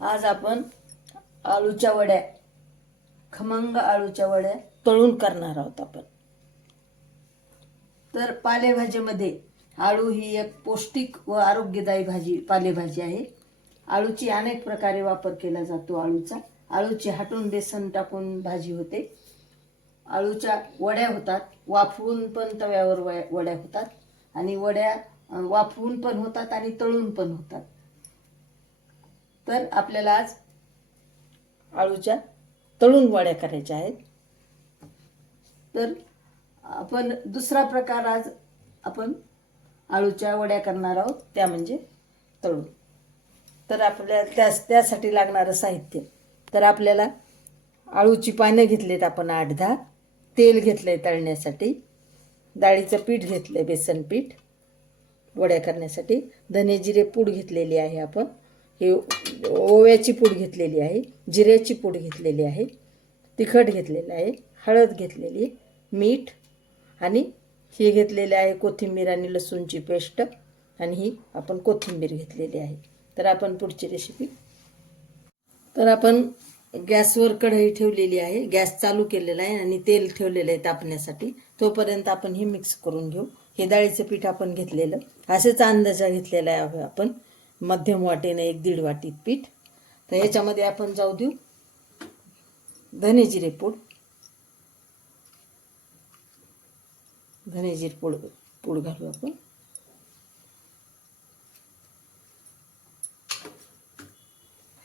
आज आपण आळूच्या वड्या खमंग आळूच्या वड्या तळून करणार आहोत आपण. तर पालेभाजीमध्ये आळू ही एक पौष्टिक व आरोग्यदायी भाजी पालेभाजी आहे. आळूची अनेक प्रकारे वापर केला जातो आळूचा. आळूची हाटून बेसन टाकून भाजी होते. आळूच्या वड्या होतात वाफवून पण तव्यावर वड्या वड्या होतात. आणि वड्या वाफवून पण होतात आणि तळून पण होतात. तर आपल्याला आज आळूच्या तळून वड्या करायच्या आहेत. तर आपण दुसरा प्रकार आज आपण आळूच्या वड्या करणार आहोत. त्या म्हणजे तळून. तर आपल्या त्या त्यासाठी लागणारं साहित्य. तर आपल्याला आळूची पानं घेतलेत आपण आठ दहा तेल घेतलं आहे तळण्यासाठी. डाळीचं पीठ घेतलं आहे बेसन पीठ. वड्या करण्यासाठी. धने जिरे पूड घेतलेली आहे आपण. हे ओव्याची पूड घेतलेली आहे जिऱ्याची पूड घेतलेली आहे तिखट घेतलेलं आहे हळद घेतलेली आहे, मीठ आणि हे घेतलेले आहे कोथिंबीर आणि लसूणची पेस्ट आणि ही आपण कोथिंबीर घेतलेली आहे. तर आपण पुढची रेसिपी तर आपण गॅसवर कढई ठेवलेली आहे गॅस चालू केलेला आहे आणि तेल ठेवलेलं आहे तापण्यासाठी. तोपर्यंत आपण हे मिक्स करून घेऊ. हे डाळीचं पीठ आपण घेतलेलं. असेच अंदाजा घेतलेला आहे आपण. मध्यम वाटेने एक दीड वाटीत पीठ. तर याच्यामध्ये आपण जाऊ देऊ. धने जिरे पूड. धनेजीर पूड पूड घालू आपण.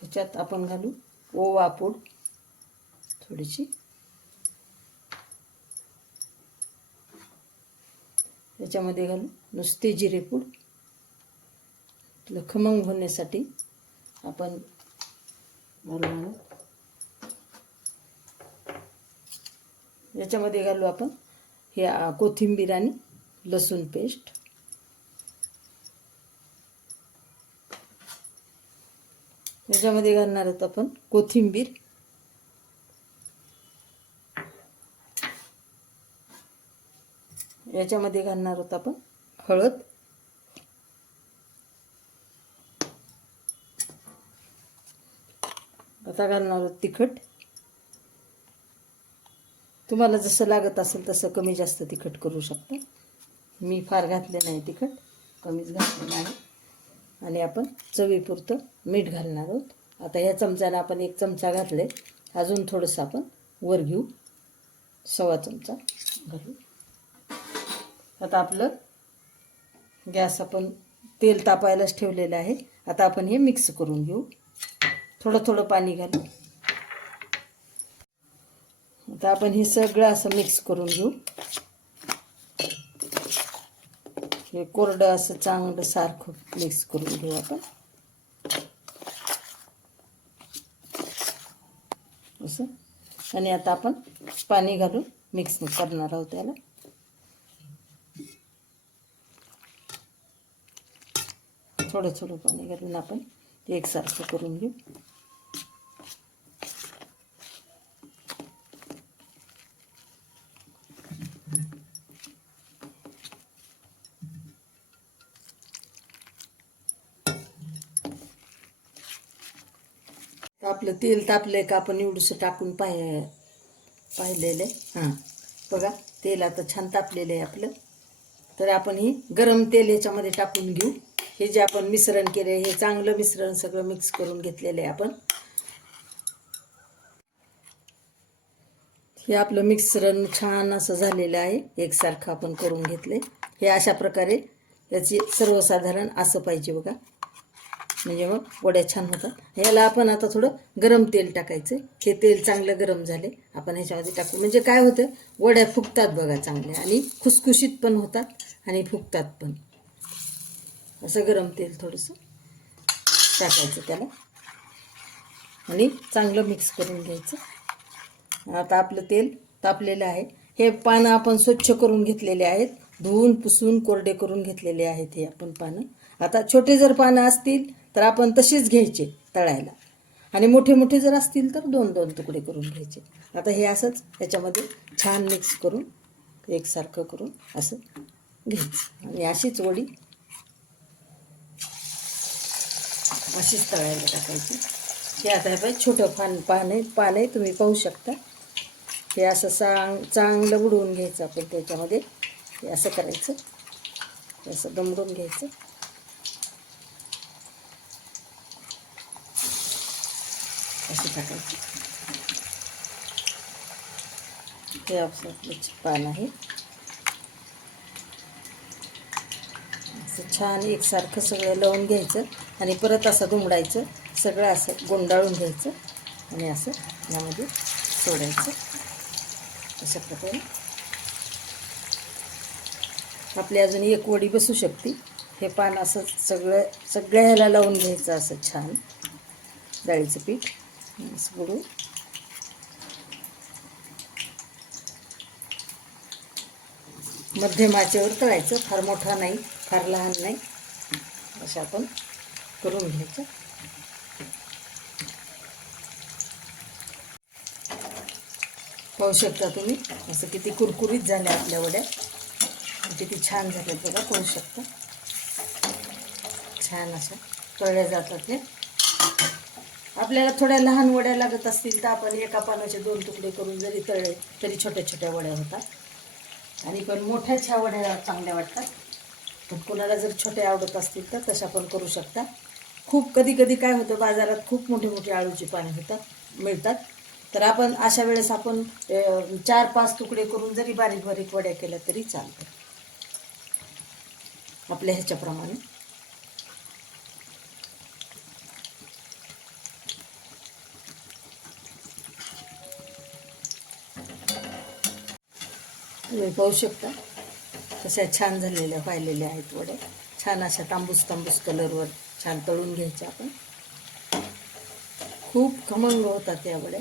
ह्याच्यात आपण घालू ओवा पूड थोडीशी. त्याच्यामध्ये घालू नुसते जिरे पूड. खमंग होण्यासाठी आपण घालू याच्यामध्ये घालू आपण हे कोथिंबीर आणि लसूण पेस्ट. याच्यामध्ये घालणार आहोत आपण कोथिंबीर. याच्यामध्ये घालणार आहोत आपण हळद. आता घालणार आहोत तिखट. तुम्हाला जसं लागत असेल तसं कमी जास्त तिखट करू शकता. मी फार घातले नाही तिखट कमीच घातलेलं आहे आणि आपण चवीपुरतं मीठ घालणार आहोत. आता ह्या चमच्यानं आपण एक चमचा घातले अजून थोडंसं आपण वर घेऊ. सव्वा चमचा घालू. आता आपलं गॅस आपण तेल तापायलाच ठेवलेलं आहे. आता आपण हे मिक्स करून घेऊ. थोडं थोडं पाणी घालू आता आपण हे सगळं असं मिक्स करून घेऊ. हे कोरडं असं चांगलं सारखं मिक्स करून घेऊ आपण. असं. आणि आता आपण पाणी घालून मिक्स करणार आहोत त्याला. थोडं थोडं पाणी घालून आपण एकसारखं करून घेऊ. तर आपलं तेल आहे का आपण एवढंसं टाकून पाय पाहिलेलं आहे हां बघा तेल आता छान तापलेलं आहे आपलं. तर आपण ही गरम तेल ह्याच्यामध्ये टाकून घेऊ. हे जे आपण मिश्रण केलं हे चांगलं मिश्रण सगळं मिक्स करून घेतलेलं आहे आपण. हे आपलं मिश्रण छान असं झालेलं आहे. एकसारखं आपण करून घेतलं हे अशा प्रकारे याची सर्वसाधारण असं पाहिजे बघा. म्हणजे मग वड्या छान होतात. याला आपण आता थोडं गरम तेल टाकायचं. हे तेल चांगलं गरम झाले. आपण ह्याच्यामध्ये टाकू. म्हणजे काय होतं? वड्या फुगतात बघा चांगल्या. आणि खुसखुशीत पण होतात आणि फुगतात पण. असं गरम तेल थोडंसं टाकायचं त्याला. आणि चांगलं मिक्स करून घ्यायचं. आता आपलं तेल तापलेलं आहे. हे पानं आपण स्वच्छ करून घेतलेले आहेत. धुवून पुसून कोरडे करून घेतलेले आहेत हे आपण पानं. आता छोटे जर पानं असतील तर आपण तशीच घ्यायचे तळायला. आणि मोठे मोठे जर असतील तर दोन दोन तुकडे करून घ्यायचे. आता हे असंच याच्यामध्ये छान मिक्स करून एकसारखं करून असं घ्यायचं. आणि अशीच वडी अशीच तळायला टाकायची. हे आता हे पाहिजे छोटं पान पान आहे पान आहे तुम्ही पाहू शकता. हे असं चांग चांगलं बुडवून घ्यायचं आपण त्याच्यामध्ये. हे असं करायचं. असं दमडून घ्यायचं. टाकायचं. हे आपलं पान आहे. असं छान एकसारखं सगळं लावून घ्यायचं आणि परत असं दुमडायचं. सगळं असं गोंडाळून घ्यायचं आणि असं यामध्ये सोडायचं. अशा प्रकारे. आपली अजून एक वडी बसू शकते. हे पान असं सगळं सगळ्या ह्याला लावून घ्यायचं असं छान. डाळीचं पीठ. असं बुडून मध्यम आचेवर तळायचं. फार मोठा नाही फार लहान नाही. असं आपण करून घ्यायचं. पाहू शकता तुम्ही असं किती कुरकुरीत झाल्या आपल्या वड्या. किती छान झाल्या बघा पाहू शकता. छान अशा तळल्या जातात ते. आपल्याला थोड्या लहान वड्या लागत असतील तर आपण एका पानाचे दोन तुकडे करून जरी तळले तरी छोट्या छोट्या वड्या होतात. आणि पण मोठ्या वड्या चांगल्या वाटतात. पण कोणाला जर छोट्या आवडत असतील तर तशा पण करू शकता. खूप कधी कधी काय होतं बाजारात खूप मोठे मोठे आळूची पाने होतात मिळतात. तर आपण अशा वेळेस आपण चार पाच तुकडे करून जरी बारीक बारीक वड्या केल्या तरी चालतं. आपल्या ह्याच्याप्रमाणे. तुम्ही पाहू शकता. तशा छान झालेल्या व्हायलेल्या आहेत वड्या छान अशा तांबूस तांबूस कलरवर छान तळून घ्यायच्या आपण. खूप खमंग होतात या वड्या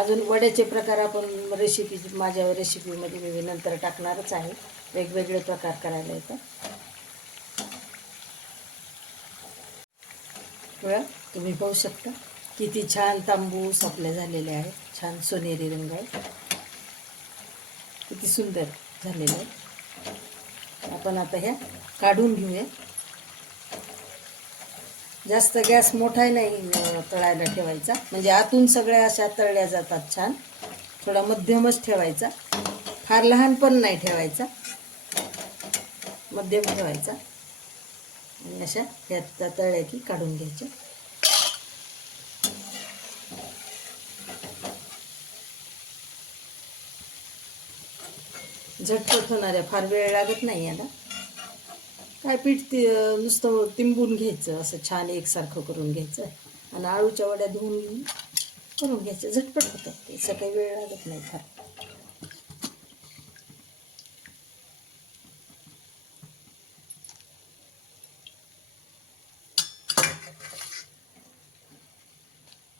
अजून वड्याचे प्रकार आपण रेसिपी माझ्या रेसिपीमध्ये मी नंतर टाकणारच आहे. वेगवेगळे प्रकार करायला येतात. तुम्ही पाहू शकता. किती छान तांबूस आपल्या झालेले आहेत छान सोनेरी रंग आहे. किती सुंदर झालेलं आहे. आपण आता ह्या काढून घेऊया. जास्त गॅस मोठाही नाही तळायला ठेवायचा. म्हणजे आतून सगळ्या अशा तळल्या जातात छान. थोडा मध्यमच ठेवायचा. फार लहान पण नाही ठेवायचा. मध्यम ठेवायचा. आणि अशा ह्या त्या तळल्या की काढून घ्यायच्या. झटपट होणाऱ्या फार वेळ लागत नाही याला. काय पीठ ति नुसतं तिंबून घ्यायचं असं छान एकसारखं करून घ्यायचं. आणि आळूच्या वड्या धुवून घेऊन करून घ्यायचं. झटपट होतं. ते सकाळी वेळ लागत नाही फार.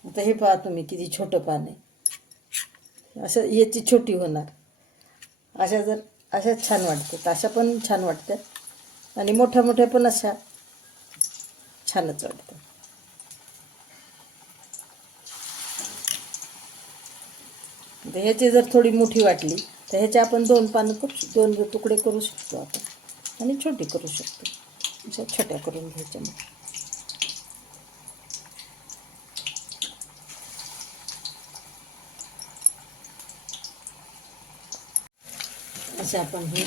आता हे पहा तुम्ही किती छोटं पान आहे. असं याची छोटी होणार. अशा जर अशा छान वाटतात. अशा पण छान वाटतात. आणि मोठ्या मोठ्या पण अशा छानच वाटतात. तर ह्याची जर थोडी मोठी वाटली तर ह्याचे आपण दोन पानं करू दोन तुकडे करू शकतो आपण. आणि छोटी करू शकतो. अशा छोट्या करून घ्यायच्या मग. अशा आपण हे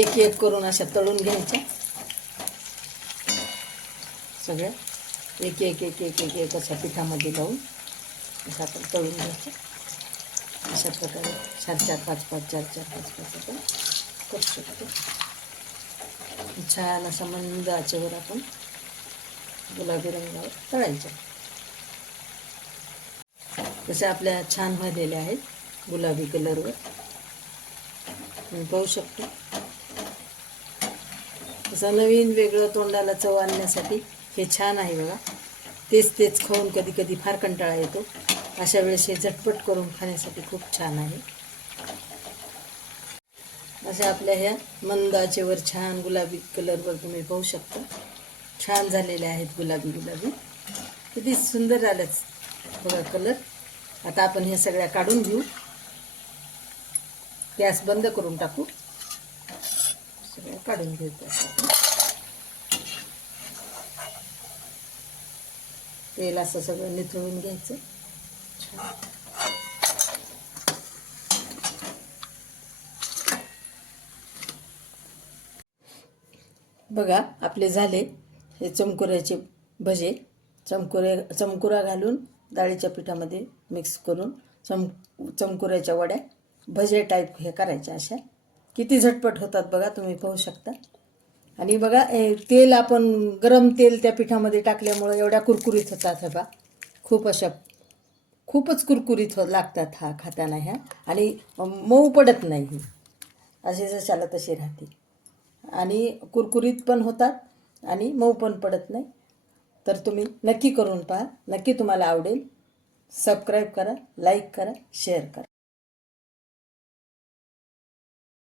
एक एक करून अशा तळून घ्यायच्या. सगळ्या एक एक एक एक एक एक अशा पिठामध्ये लावून असं आपण तळून घ्यायचं. अशा प्रकारे चार चार पाच पाच चार चार पाच पाच आपण करू शकतो. छान असा मंद आचेवर आपण गुलाबी रंगावर तळायचं. तसे आपल्या छान झालेल्या आहेत गुलाबी कलरवर तुम्ही पाहू शकतो. असं नवीन वेगळं तोंडाला चव आणण्यासाठी हे छान आहे बघा. तेच तेच खाऊन कधी कधी फार कंटाळा येतो. अशा वेळेस हे झटपट करून खाण्यासाठी खूप छान आहे. अशा आपल्या ह्या मंदाचेवर छान गुलाबी कलरवर तुम्ही पाहू शकता. छान झालेले आहेत गुलाबी गुलाबी. किती सुंदर आलंच बघा कलर आता आपण ह्या सगळ्या काढून घेऊ. गॅस बंद करून टाकू. सगळं काढून घेतो तेल असं सगळं निथळून घ्यायचं. छान बघा आपले झाले हे चमकुऱ्याचे भजे. चमकुरे चमकुरा घालून डाळीच्या पिठामध्ये मिक्स करून चम चमकुऱ्याच्या वड्या भजे टाईप हे करायच्या अशा. किती झटपट होतात बघा तुम्ही पाहू शकता. आणि बघा तेल आपण गरम तेल त्या पिठामध्ये टाकल्यामुळं एवढ्या कुरकुरीत होतात हे बा खूप अशा खूपच कुरकुरीत हो लागतात हा खाताना ह्या. आणि मऊ पडत नाही. असे जशाला तसे राहते आणि कुरकुरीत पण होतात आणि मऊ पण पडत नाही. तर तुम्ही नक्की करून पहा. नक्की तुम्हाला आवडेल. सबस्क्राईब करा लाईक करा शेअर करा.